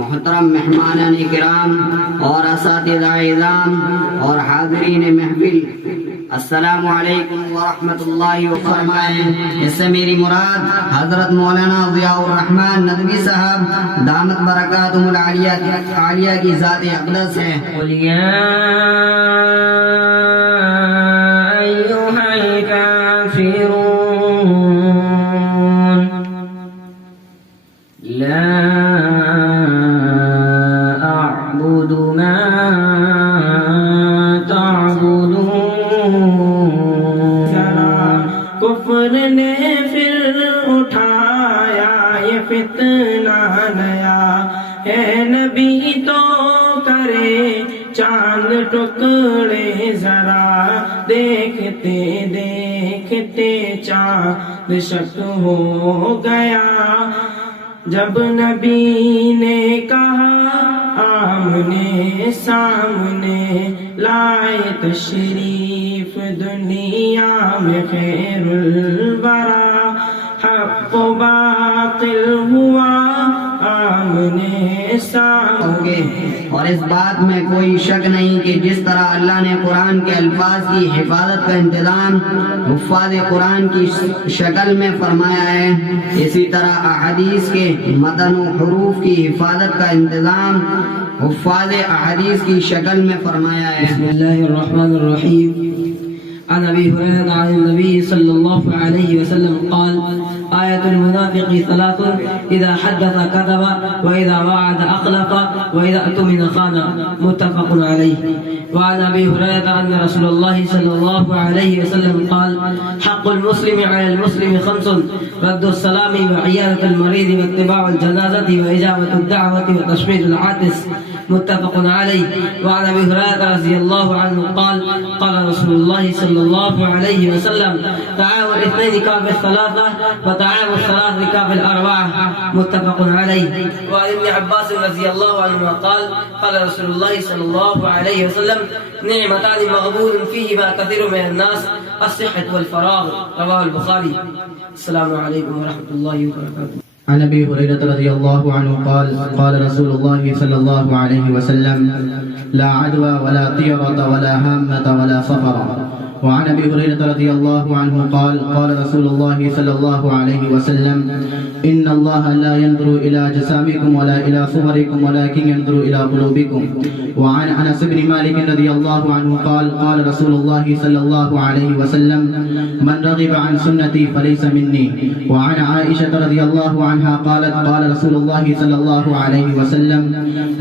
محترم مہمانان کرام اور اساتذہ اعزام اور حاضرین محفل، السلام علیکم ورحمۃ اللہ وبرکاتہ۔ اس سے میری مراد حضرت مولانا ضیاء الرحمن ندوی صاحب دامت برکاتہم العالیہ کی ذات اقدس ہے۔ قل یا ایھا الکافرون لا اعبد ما کفر نے پھر اٹھایا یہ فتنہ نیا، ہے نبی تو کرے چاند ٹکڑے ذرا، دیکھتے دیکھتے چاند شک ہو گیا، جب نبی نے کہا آمنے سامنے، لائے تشریف دنیا میں خیر الورا، حق و باطل ہوا آمنے سامنے۔ اور اس بات میں کوئی شک نہیں کہ جس طرح اللہ نے قرآن کے الفاظ کی حفاظت کا انتظام حفاظ قرآن کی شکل میں فرمایا ہے، اسی طرح احادیث کے متن و حروف کی حفاظت کا انتظام حفاظ احادیث کی شکل میں فرمایا ہے۔ بسم اللہ الرحمن الرحیم۔ عن ابی ہریرہ عن النبی صلی اللہ علیہ وسلم قال آیت المنافق ثلاث اذا حدث كذب واذا وعد اخلف واذا اؤتمن خان، متفق علیہ۔ وعن ابی ہریرہ ان رسول اللہ صلی اللہ علیہ وسلم قال حق المسلم على المسلم خمس، رد السلام وعیادة المریض واتباع الجنازة واجابة الدعوة وتشميت العاطس، متفق علیہ۔ وعن ابی ہریرہ رضی اللہ عنہ قال قال رسول اللہ صلی اللہ علیہ وسلم تعاون الاثنين كعب الثلاثة وتعاون الثلاثة كعب الأربعة، متفق عليه۔ وعن ابن عباس رضي الله عنهما قال قال رسول الله صلى الله عليه وسلم نعمتان مغبون فيهما كثير من الناس، الصحة والفراغ، رواه البخاري۔ السلام عليكم ورحمة الله وبركاته۔ عن ابي هريره رضي الله عنه قال قال رسول الله صلى الله عليه وسلم لا عدوى ولا طيرة ولا هامة ولا صفر۔ وعن ابي هريره رضي الله عنه قال قال رسول الله صلى الله عليه وسلم ان الله لا ينظر الى اجسامكم ولا الى صوركم ولكن ينظر الى قلوبكم۔ وعن انس بن مالك رضي الله عنه قال قال رسول الله صلى الله عليه وسلم من رغب عن سنتي فليس مني۔ وعن عائشه رضي الله عنها قالت قال رسول الله صلى الله عليه وسلم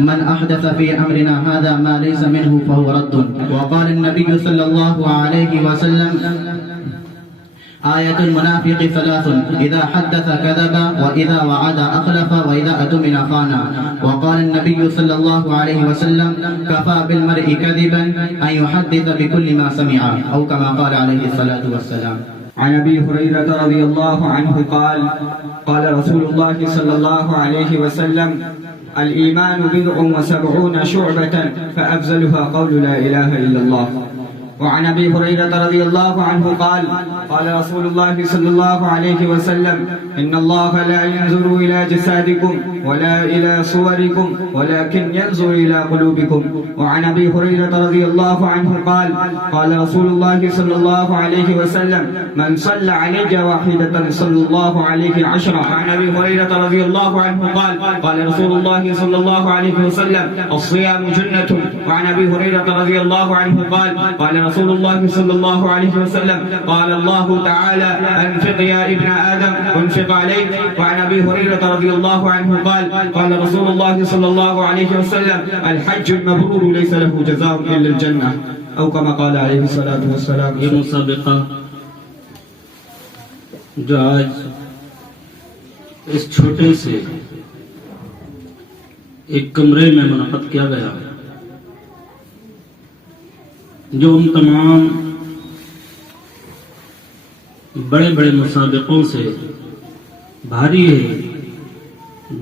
من احدث في امرنا هذا ما ليس منه فهو رد۔ وقال النبي صلى الله عليه وسلم آية المنافق ثلاث إذا حدث كذب وإذا وعد أخلف وإذا أؤتمن خان۔ وقال النبي صلى الله عليه وسلم كفى بالمرء كذبا أن يحدث بكل ما سمع، أو كما قال عليه الصلاة والسلام۔ عن ابي هريره رضي الله عنه قال قال رسول الله صلى الله عليه وسلم الايمان بضع وسبعون شعبه فافضلها قول لا اله الا الله۔ وعن ابي هريره رضي الله عنه قال قال رسول الله صلى الله عليه وسلم ان الله لا ينظر الى جسادكم ولا الى صوركم ولكن ينظر الى قلوبكم۔ وعن ابي هريره رضي الله عنه قال قال رسول الله صلى الله عليه وسلم من صلى علي واحده صلى الله عليه عشرا۔ وعن ابي هريره رضي الله عنه قال قال رسول الله صلى الله عليه وسلم الصيام جنه۔ وعن ابي هريره رضي الله عنه قال قال رسول الله صلى الله عليه وسلم قال الله تعالى انفق يا ابن آدم انفق عليك۔ وعن ابي هريره رضي الله عنه قال قال رسول الله صلى الله عليه وسلم الحج المبرور ليس له جزاء الا الجنه، او كما قال عليه الصلاه والسلام۔ یہ مسابقہ جو آج اس چھوٹے سے ایک کمرے میں منعقد کیا گیا، جو ان تمام بڑے بڑے مسابقوں سے بھاری ہے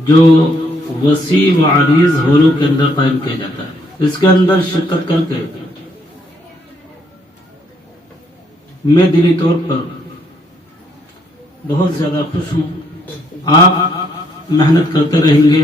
جو وسیع و عریض ہالوں کے اندر قائم کیا جاتا ہے۔ اس کے اندر شرکت کر کے میں دلی طور پر بہت زیادہ خوش ہوں۔ آپ محنت کرتے رہیں گے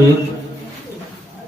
1